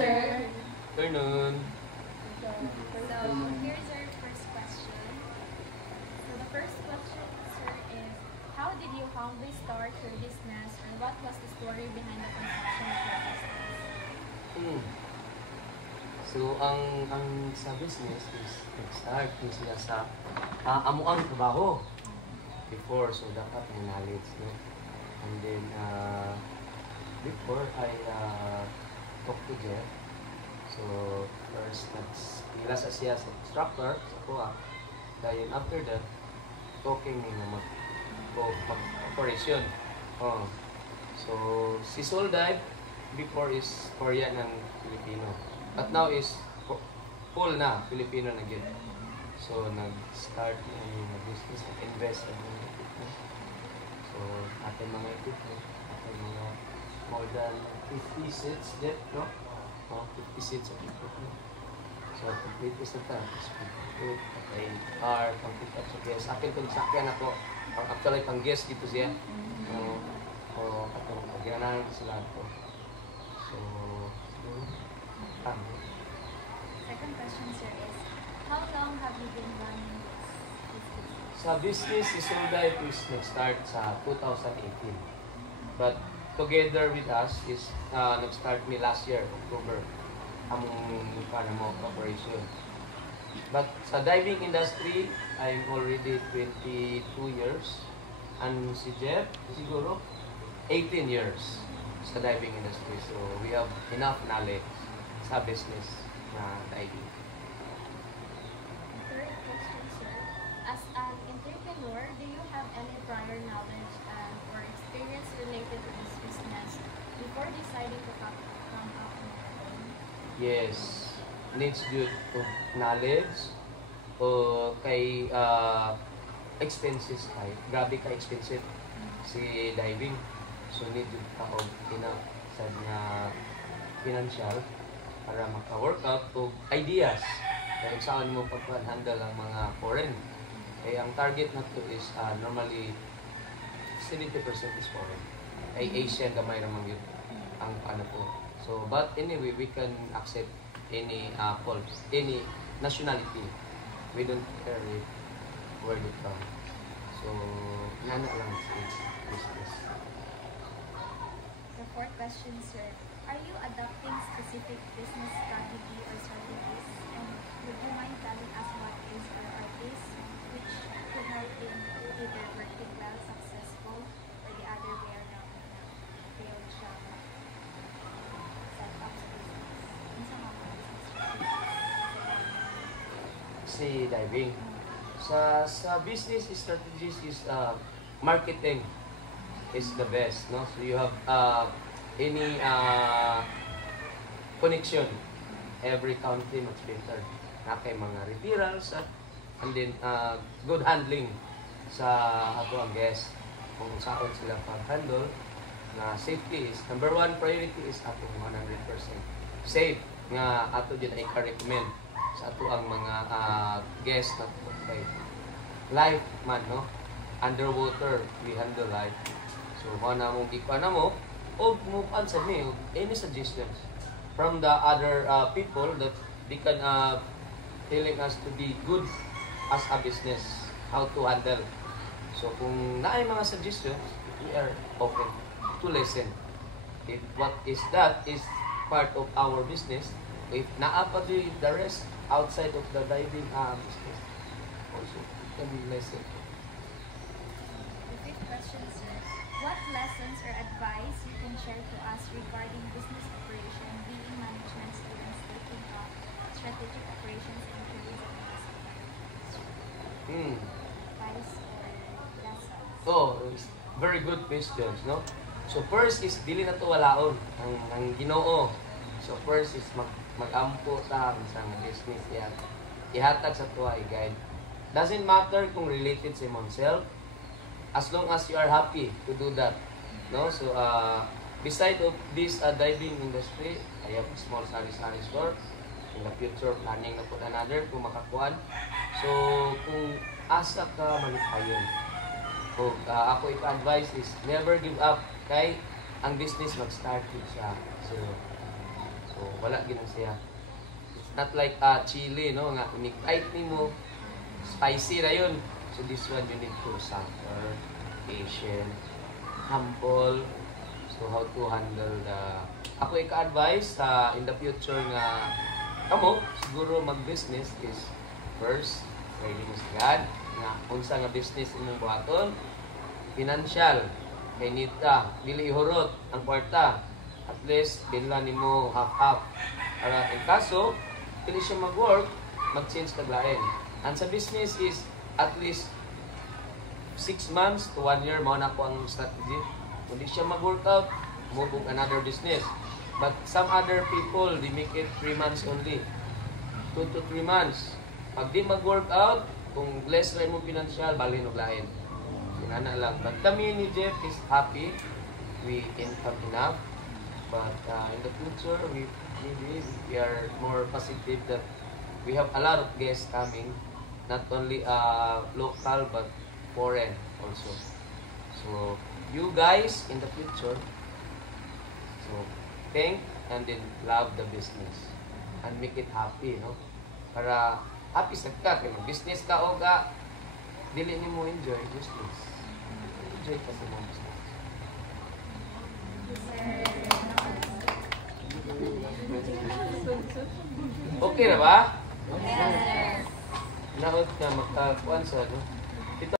sir. Afternoon. So, here's our first question. So, the first question, sir, is how did you humbly start your business, or what was the story behind the construction of your business? Hmm. So, ang sa business is nag-start yung sila sa amo ang trabaho before. So, dapat may knowledge, no? And then, before I talk to Jeff, so first nila sa siya sa instructor sa kuha. Dahil after that, talking na mag-operation. Oh. So, si Soul Dive before is Korean ng Filipino. But now is full na, Filipino na yun. So, nag-start yung business, nag-invest ng mga equipment. So, ating mga equipment, ating mga more than 50 seats din, no? 50 seats of equipment. So, complete is na tayo. Complete, patay car, complete up sa guest. Akin kung sakyan ako, actually pang guest dito siya. O, katong pagkinanan sila ito. So, Second question, sir, is how long have you been running this business? sa business, si Soul Dive is nag-start sa 2018. But together with us is nag-start me last year, October, ang operation. But sa diving industry, I'm already 22 years. And si Jeff, siguro, 18 years sa diving industry. So we have enough knowledge sa business na diving. Third question, sir. As an entrepreneur, do you have any prior knowledge or experience related to this business before deciding to come up on your own? Yes, needs good knowledge o kay expenses kay grabe ka expensive si diving. So need yung ka og enough sad nga financial para maka-workout o ideas kung saan mo pag-handle ang mga foreign. Kaya ang target na to is normally 70% is foreign. Ay Asian gamay naman yun ang ano po. So but anyway, we can accept any any nationality. We don't care where they come. So nana lang is business. The fourth question, sir. Are you adopting specific business strategy or strategies? And would you mind telling us what is or are these which could help in either working well, successful, or the other way around na failed siya set up sa business? Unsa mga business strategies? Si diving. Sa business strategies is marketing is the best, no? So you have any connection, every country much better. Na kay mga referrals and then good handling sa ato ang guest kung saan sila pag-handle na safety is number one priority is ato 100% safe nga ato din ay ka-recommend sa ato ang mga guest na kay life man, no? Underwater we handle life. So, na mong gikuan na mo, o move on sa me, any suggestions from the other people that they can telling us to be good as a business, how to handle. So, kung naay mga suggestions, we are open to listen. If what is that is part of our business, if naapa the rest outside of the diving business, also we can listen. The fifth question, sir. What lessons or advice you can share to us regarding business operation, being management students taking up strategic operations in tourism industry? Advice or lessons? So, very good questions, no? So, first is, dili na to walaon ang Ginoo. So, first is mag-ampo ta sa business yan. Ihatag sa tuwa, i-guide. Doesn't matter kung related sa imong self, as long as you are happy to do that, no? So beside of this diving industry, I have a small sari-sari store. In the future, planning na po another kung makakuan. So kung asa ka malikayon, o ako ipa-advise is never give up kay ang business mag-start siya. So wala ginang siya. It's not like chili, no? Nga, inig-bite ni mo, spicy na yun. So this one, you need to suffer, patient, humble, so how to handle the... Ako ika-advise in the future nga, kamo, siguro mag-business is first, pwede mo sa God, nga, unsa nga business imong buhaton, financial, kay need ka, dili ihurot ang kwarta, at least, binla nimo half-half. Para in kaso, dili siya mag-work, mag-change kaglain. And sa business is at least 6 months to 1 year, mao na po ang strategy. Kung di siya mag-workout, move on another business. But some other people, they make it 3 months only. 2 to 3 months. Pag di mag-workout, kung less rin mo financial, balhin o lain. Sinana lang. But kami ni Jeff is happy. We income enough. But in the future, we are more positive that we have a lot of guests coming. Not only local, but foreign also. So, you guys in the future, so think and then love the business and make it happy, no? Para happy sa ka, kaya business ka o ka, dili ni mo enjoy business. Enjoy ka sa mga business. Okay na ba? Yes. Naot na magkakuan sa, no?